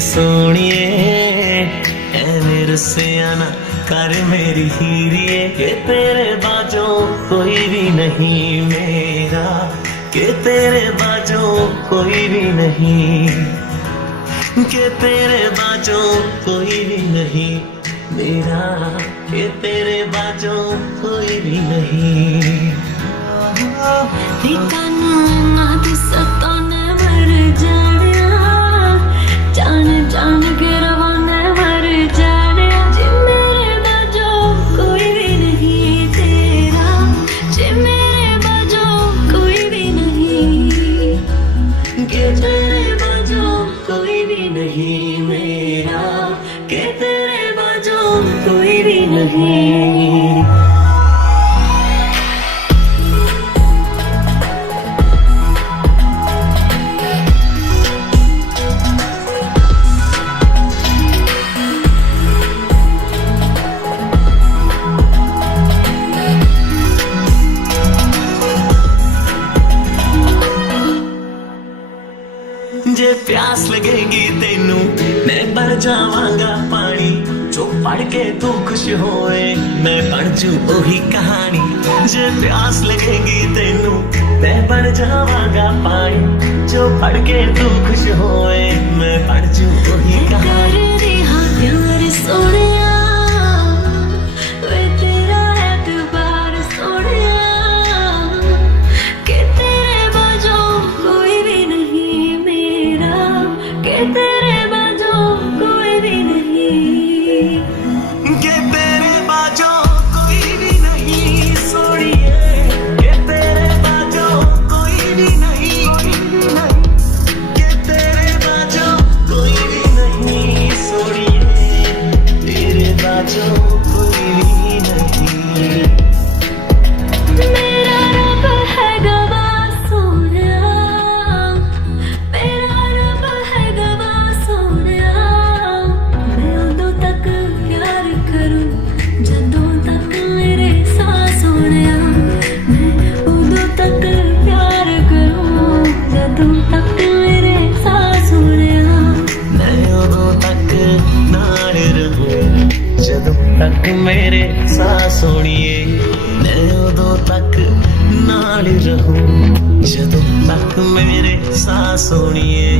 सोनिए ऐवें रुस्सिया ना कर मेरी हीरिए के तेरे बाजों कोई भी नहीं मेरा, के तेरे बाजों कोई भी नहीं, के तेरे बाजों कोई भी नहीं मेरा, के तेरे बाजों कोई भी नहीं। ना तू सताने मर जानिया, जान जान के रवाने मर जानिया। जे मेरे बाजो कोई भी नहीं तेरा, जे मेरे बाजो कोई भी नहीं, के तेरे बाजो कोई भी नहीं मेरा, के तेरे बाजो कोई भी नहीं। जे प्यास लगेगी तेनू मैं भर जावांगा पानी, जो पढ़ के तू खुश होए मैं पढ़ जू वही कहानी। जे प्यास लगेगी तेनू मैं भर जावांगा पानी, जो पढ़ के तू खुश होए मैं पढ़ जू वही कहानी। प्यार सोनिया वे तेरा एतबार सोनिया, के तेरे बाजो कोई भी नहीं मेरा, के तेरे बाजो कोई भी नहीं, के तेरे बाजो कोई भी नहीं सोनिए, के तेरे बाजो कोई भी नहीं, के तेरे बाजो कोई भी नहीं सोनिए, तेरे बाजो कोई भी नहीं। मेरा रब है गवाह सोनिया, मेरा रब है गवाह सोनिया। मैं उदों तक प्यार करूं जदों तक मेरे साह सोनिया, मैं उदों तक प्यार करूं जदों तक मेरे साह सोनिया। मैं उदों तक नाल रहूं जदों तक मेरे साह सोनिए, मैं उदों तक नाल रहूं जदों तक मेरे साह सोनिए।